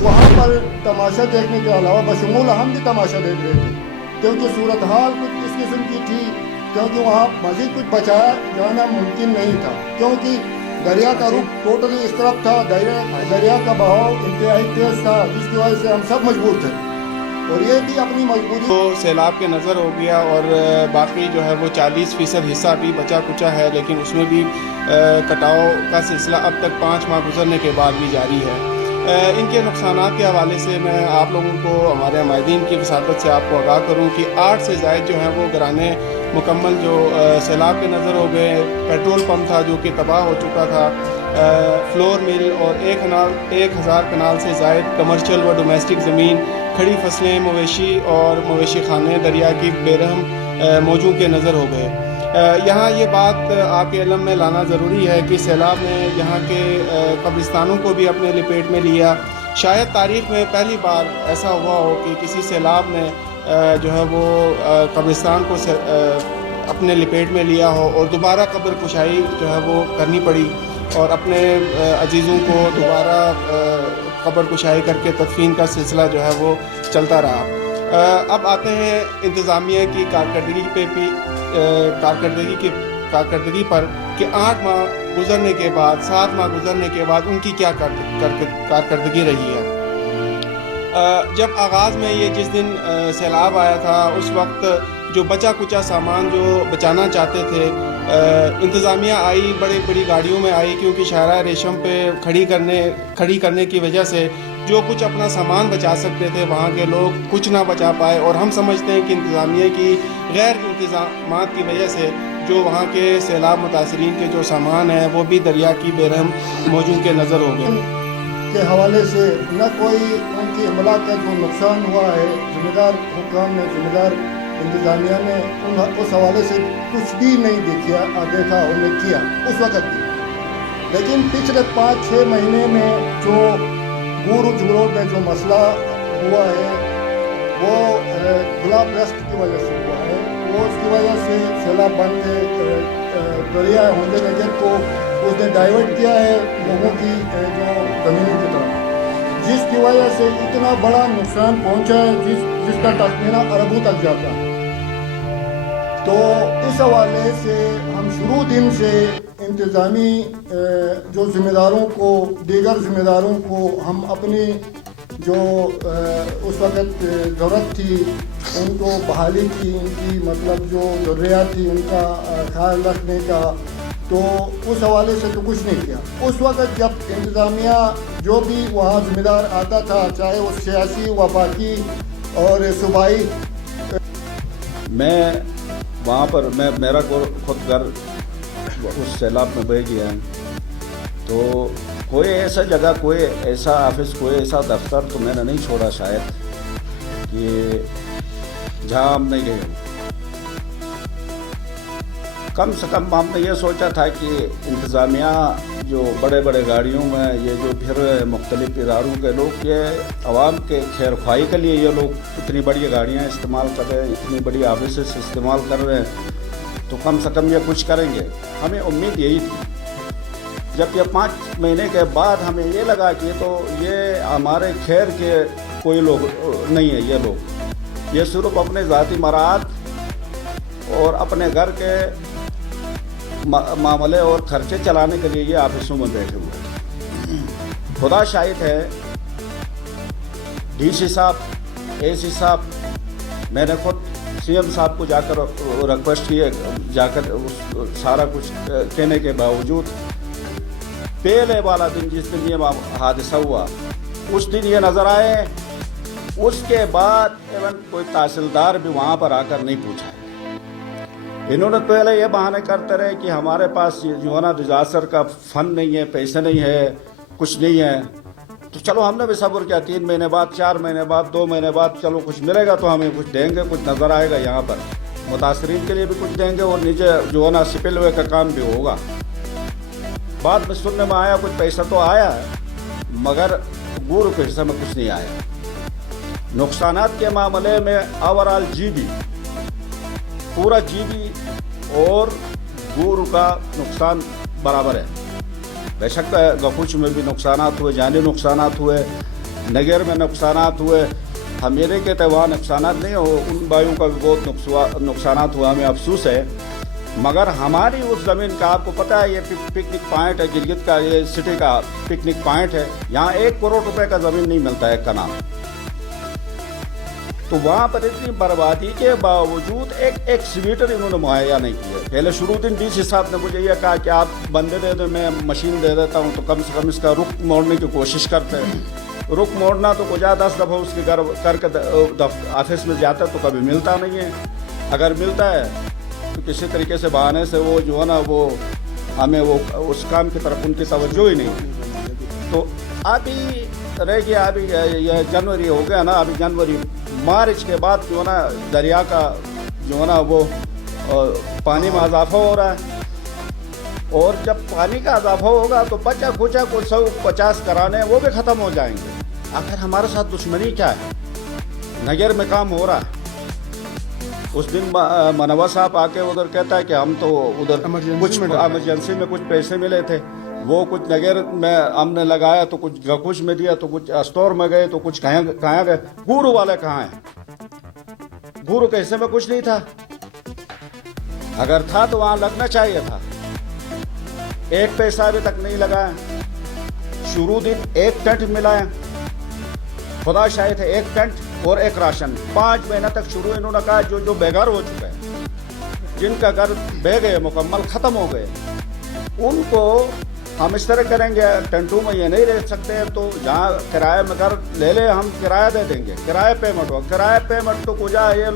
वहाँ पर तमाशा देखने के अलावा बशमूल हम भी तमाशा देख रहे थे, क्योंकि सूरत हाल कुछ इस किस्म की थी, क्योंकि वहाँ मज़ीद कुछ बचाया जाना मुमकिन नहीं था, क्योंकि दरिया का रुख टोटली इस तरफ था, दरिया का बहाव इंतहाई तेज़ था, जिसकी वजह से हम सब मजबूर थे और ये भी अपनी मजबूरी तो सैलाब के नज़र हो गया। और बाकी जो है वो 40% हिस्सा भी बचा कुचा है, लेकिन उसमें भी कटाव का सिलसिला अब तक 5 माह गुजरने के बाद भी जारी है। इनके नुकसानात के हवाले से मैं आप लोगों को, हमारे हमायदीन की वसातत से आपको आगाह करूं कि 8 से ज़ायद जो हैं वो घराने मुकम्मल जो सैलाब के नज़र हो गए। पेट्रोल पम्प था जो कि तबाह हो चुका था, फ्लोर मिल और 1000 कनाल से ज़ायद कमर्शियल व डोमेस्टिक ज़मीन, खड़ी फसलें, मवेशी और मवेशी खाने दरिया की बेरहम मौजों के नज़र हो गए। यहाँ ये बात आपके इल्म में लाना ज़रूरी है कि सैलाब ने यहाँ के कब्रिस्तानों को भी अपने लपेट में लिया। शायद तारीख़ में पहली बार ऐसा हुआ हो कि किसी सैलाब ने जो है वो कब्रिस्तान को अपने लपेट में लिया हो और दोबारा कब्र कुशाई जो है वो करनी पड़ी और अपने अजीज़ों को दोबारा कब्र कुशाई करके तदफीन का सिलसिला जो है वो चलता रहा। अब आते हैं इंतज़ामिया की कारकर्दगी पर कि 8 माह गुजरने के बाद, 7 माह गुजरने के बाद उनकी क्या कारकर्दगी रही है। जब आगाज़ में ये जिस दिन सैलाब आया था, उस वक्त जो बचा कुचा सामान जो बचाना चाहते थे, इंतज़ामिया आई, बड़ी गाड़ियों में आई, क्योंकि शाहराह रेशम पे खड़ी करने की वजह से जो कुछ अपना सामान बचा सकते थे वहाँ के लोग कुछ ना बचा पाए। और हम समझते हैं कि इंतज़ामिया की गैर इंतज़ामात की वजह से जो वहाँ के सैलाब मुतासरीन के जो सामान है वो भी दरिया की बेरहम मौजों के नज़र हो गए। के हवाले से न कोई उनकी अमला का जो नुकसान हुआ है, जिम्मेदार हुकाम ने, जिम्मेदार इंतज़ामिया ने उस हवाले से कुछ भी नहीं देखा उन्हें किया उस वक़्त भी। लेकिन पिछले 5-6 महीने में जो गुरु जुगड़ों में जो मसला हुआ है वो गुलाब रस्ट की वजह से हुआ है। वो उसकी वजह से सैलाब बन के दरिया होंदे नजर को उसने डाइवर्ट किया है लोगों की जो ज़मीनों की तरफ, जिसकी वजह से इतना बड़ा नुकसान पहुंचा है जिसका तखमीना अरबों तक जाता है। तो इस हवाले से हम शुरू दिन से इंतज़ामी जो ज़िम्मेदारों को, दीगर ज़िम्मेदारों को हम अपनी जो उस वक़्त ज़रूरत थी उनको बहाली की, उनकी मतलब जो ज़रूरियात थी उनका ख्याल रखने का, तो उस हवाले से तो कुछ नहीं किया। उस वक़्त जब इंतज़ामिया जो भी वहाँ ज़िम्मेदार आता था, चाहे वो सियासी, वफाकी और सूबाई, मैं वहाँ पर मेरा खुद घर उस सैलाब में बह गया है, तो कोई ऐसा जगह, कोई ऐसा ऑफिस, कोई ऐसा दफ्तर तो मैंने नहीं छोड़ा शायद कि जहाँ हम नहीं गए। कम से कम हमने ये सोचा था कि इंतज़ामिया जो बड़े गाड़ियों में ये जो फिर मुख्तलिफ इदारों के लोग, ये आवाम के खैर ख्वाही के लिए ये लोग इतनी बड़ी गाड़ियाँ इस्तेमाल कर रहे हैं, इतनी बड़ी ऑफिस इस्तेमाल कर रहे हैं, तो कम से कम ये कुछ करेंगे। हमें उम्मीद यही थी। जब ये 5 महीने के बाद हमें ये लगा कि तो ये हमारे खैर के कोई लोग नहीं है, ये लोग ये सिर्फ अपने ज़ाती मराद और अपने घर के मामले और खर्चे चलाने के लिए ये ऑफिसों में बैठे हुए हैं। खुदा शाहिद है, डीसी साहब, एसी साहब, मैंने खुद सीएम साहब को जाकर रिक्वेस्ट की, जाकर सारा कुछ कहने के बावजूद पहले वाला दिन जिस दिन ये हादसा हुआ उस दिन ये नज़र आए, उसके बाद एवं कोई तहसीलदार भी वहाँ पर आकर नहीं पूछा। इन्होंने पहले ये बहाने करते रहे कि हमारे पास जो है ना डिजास्टर का फंड नहीं है, पैसे नहीं है, कुछ नहीं है। तो चलो हमने भी सब्र किया, 3 महीने बाद, 4 महीने बाद, 2 महीने बाद चलो कुछ मिलेगा तो हमें कुछ देंगे, कुछ नज़र आएगा, यहाँ पर मुतासरीन के लिए भी कुछ देंगे और निजे जो है ना स्पिलवे का काम भी होगा। बाद में सुनने में आया कुछ पैसा तो आया है मगर गुरु के हिस्से में कुछ नहीं आया। नुकसानात के मामले में ओवरऑल जीबी, पूरा जीबी और गुरु का नुकसान बराबर है। बेशक गफूच में भी नुकसानात हुए, जानी नुकसानात हुए, नगर में नुकसानात हुए, हमेरे के तो वहाँ नुकसानात नहीं हो, उन भाइयों का भी बहुत नुकसानात हुआ, हमें अफसोस है। मगर हमारी उस ज़मीन का आपको पता है, ये पिकनिक पॉइंट है गिलगित का, ये सिटी का पिकनिक पॉइंट है, यहाँ 1 करोड़ रुपए का ज़मीन नहीं मिलता है कनाल। तो वहाँ पर इतनी बर्बादी के बावजूद एक एक्सीवेटर इन्होंने मुहैया नहीं किया। पहले शुरू दिन डीसी साहब ने मुझे यह कहा कि आप बंदे दे दो, मैं मशीन दे देता हूँ, तो कम से कम इसका रुख मोड़ने की कोशिश करते हैं। रुख मोड़ना तो कुछ 10 दफ़ा उसके घर करके ऑफिस में जाता तो कभी मिलता नहीं है, अगर मिलता है तो किसी तरीके से बहाने से वो जो है ना वो हमें वो उस काम की तरफ उनकी तवज्जो ही नहीं। तो अभी रह गया, अभी यह जनवरी हो गया ना, अभी जनवरी मार्च के बाद जो है ना दरिया का जो है ना वो पानी में इजाफा हो रहा है, और जब पानी का इजाफा होगा तो बचा खुचा को 150 कराने वो भी ख़त्म हो जाएंगे। आखिर हमारे साथ दुश्मनी क्या है? नगर में काम हो रहा है। उस दिन मनवा साहब आके उधर कहता है कि हम तो उधर कुछ इमरजेंसी में कुछ पैसे मिले थे, वो कुछ नगर में हमने लगाया तो कुछ गकुश में दिया, तो कुछ स्टोर में गए, तो कुछ कहाँ गए। गुरु वाले कहाँ हैं? गुरु के हिस्से में कुछ नहीं था, अगर था तो वहां लगना चाहिए था। 1 पैसा अभी तक नहीं लगाया। शुरू दिन 1 टेंट मिला है, खुदा शायद है 1 टेंट और 1 राशन। 5 महीना तक शुरू इन्होंने कहा जो बेघर हो चुके हैं, जिनका घर बह गए, मुकम्मल ख़त्म हो गए, उनको हम इस तरह करेंगे, टेंटों में ये नहीं रह सकते, तो जहाँ किराए में घर ले ले हम किराया दे देंगे, किराया पेमेंट हो, किराया पेमेंट तो कुछ ये